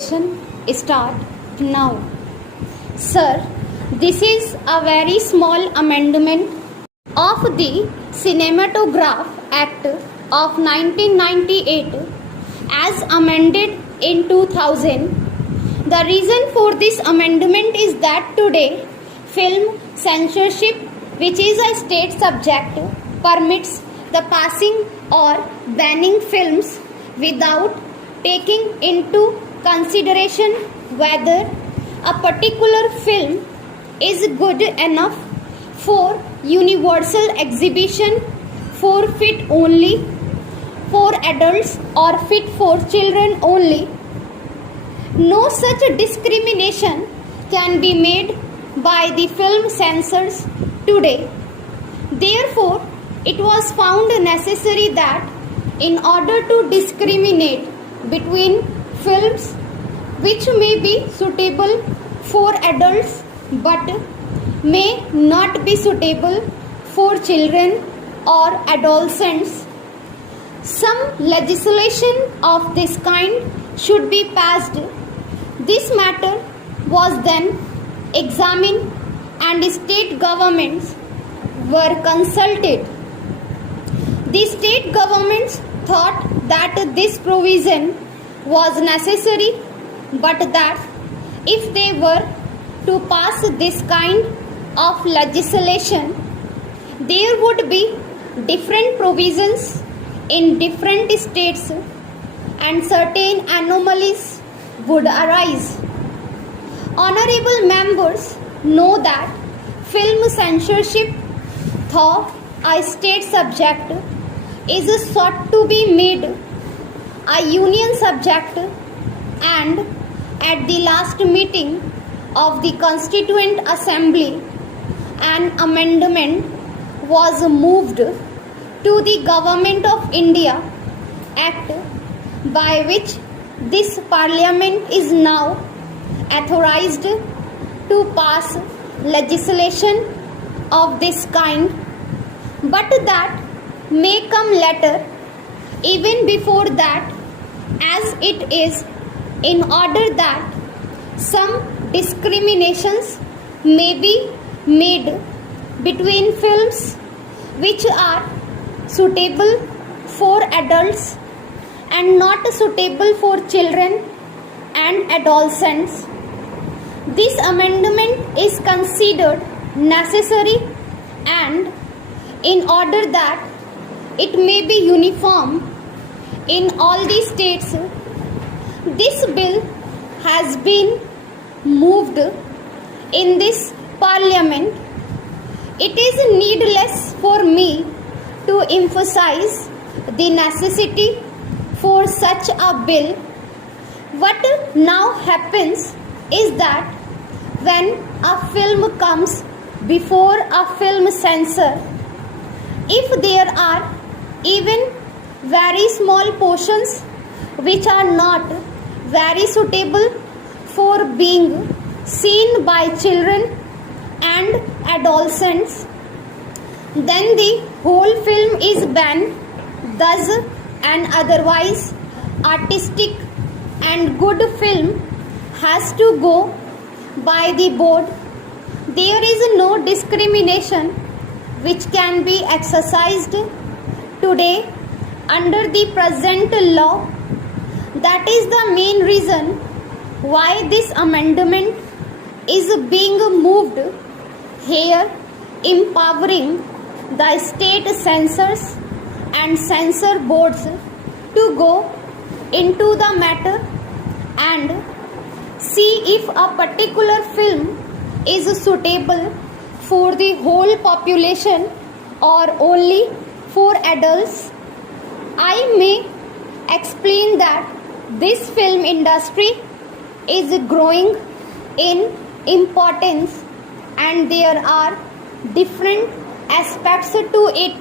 Start now. Sir, this is a very small amendment of the Cinematograph Act of 1998 as amended in 2000. The reason for this amendment is that today film censorship, which is a state subject, permits the passing or banning films without taking into consideration whether a particular film is good enough for universal exhibition, for fit only for adults or fit for children only. No such discrimination can be made by the film censors today. Therefore, it was found necessary that in order to discriminate between films which may be suitable for adults but may not be suitable for children or adolescents, some legislation of this kind should be passed. This matter was then examined and state governments were consulted. The state governments thought that this provision was necessary, but that if they were to pass this kind of legislation, there would be different provisions in different states and certain anomalies would arise. Honorable members know that film censorship, though a state subject, is sought to be made a union subject, and at the last meeting of the Constituent Assembly an amendment was moved to the Government of India Act by which this Parliament is now authorized to pass legislation of this kind, but that may come later, even before that, as it is in order that some discriminations may be made between films which are suitable for adults and not suitable for children and adolescents. This amendment is considered necessary, and in order that it may be uniform in all the states, this bill has been moved in this Parliament. It is needless for me to emphasize the necessity for such a bill. What now happens is that when a film comes before a film censor, if there are even very small portions which are not very suitable for being seen by children and adolescents, then the whole film is banned. Thus, an otherwise artistic and good film has to go by the board. There is no discrimination which can be exercised today under the present law. That is the main reason why this amendment is being moved here, empowering the state censors and censor boards to go into the matter and see if a particular film is suitable for the whole population or only for adults. I may explain that this film industry is growing in importance and there are different aspects to it.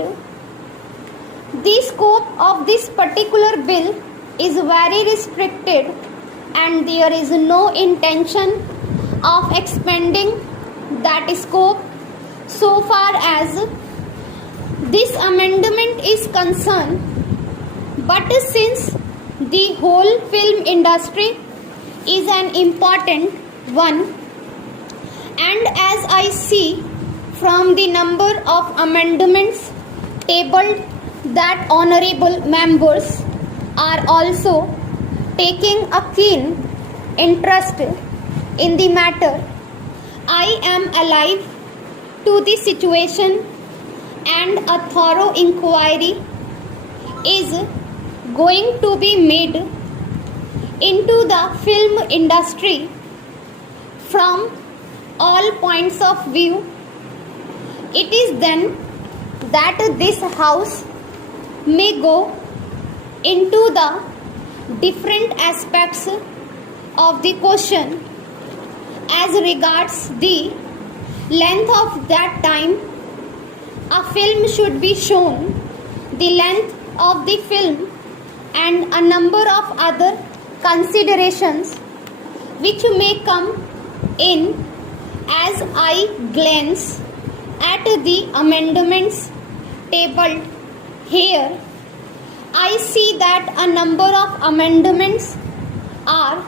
The scope of this particular bill is very restricted and there is no intention of expanding that scope so far as this amendment is concerned. But since the whole film industry is an important one, and as I see from the number of amendments tabled that honorable members are also taking a keen interest in the matter, I am alive to the situation, and a thorough inquiry is going to be made into the film industry from all points of view. It is then that this house may go into the different aspects of the question as regards the length of that time a film should be shown, the length of the film, and a number of other considerations which may come in as I glance at the amendments tabled here. I see that a number of amendments are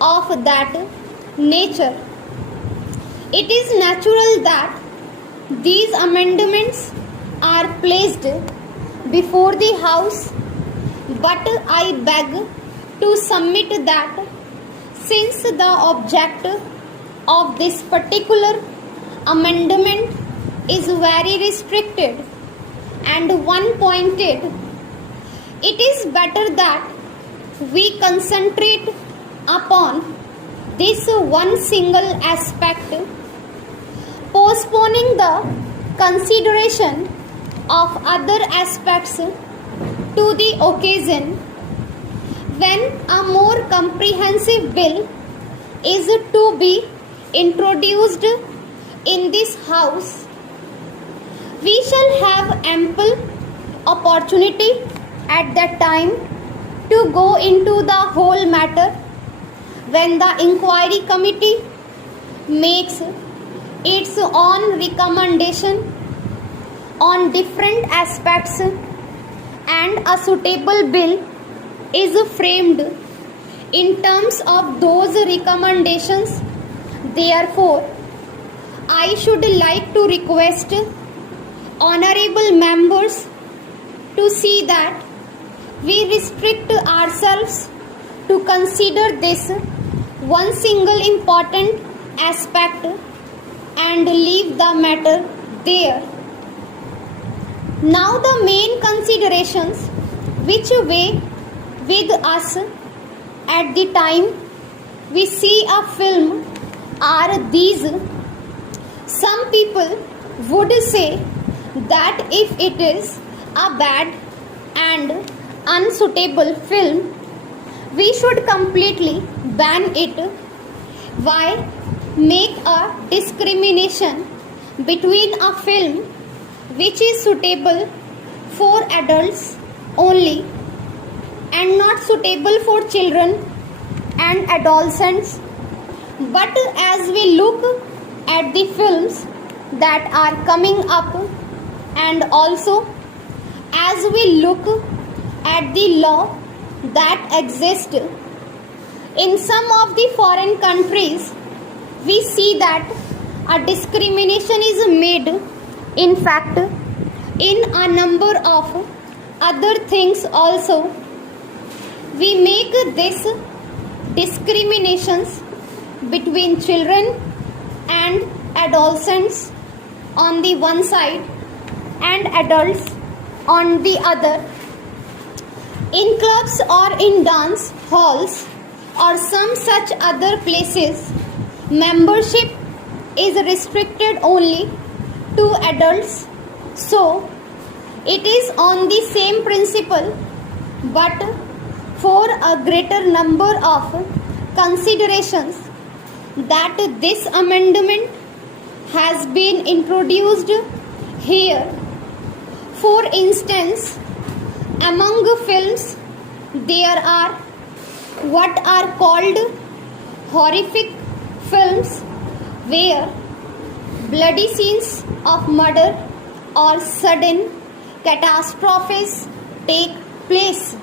of that nature. It is natural that these amendments are placed before the House, but I beg to submit that since the object of this particular amendment is very restricted and one-pointed, it is better that we concentrate upon this one single aspect, postponing the consideration of other aspects to the occasion when a more comprehensive bill is to be introduced in this House. We shall have ample opportunity at that time to go into the whole matter when the inquiry committee makes its own recommendation on different aspects and a suitable bill is framed in terms of those recommendations. Therefore, I should like to request honorable members to see that we restrict ourselves to consider this one single important aspect and leave the matter there. Now the main considerations which weigh with us at the time we see a film are these. Some people would say that if it is a bad and unsuitable film, we should completely ban it. Why make a discrimination between a film which is suitable for adults only and not suitable for children and adolescents? But as we look at the films that are coming up, and also as we look at the law that exists in some of the foreign countries, we see that a discrimination is made. In fact, in a number of other things also, we make this discriminations between children and adolescents on the one side and adults on the other. In clubs or in dance halls or some such other places, membership is restricted only to adults. So, it is on the same principle, but for a greater number of considerations that this amendment has been introduced here. For instance, among films there are what are called horrific films where bloody scenes of murder or sudden catastrophes take place.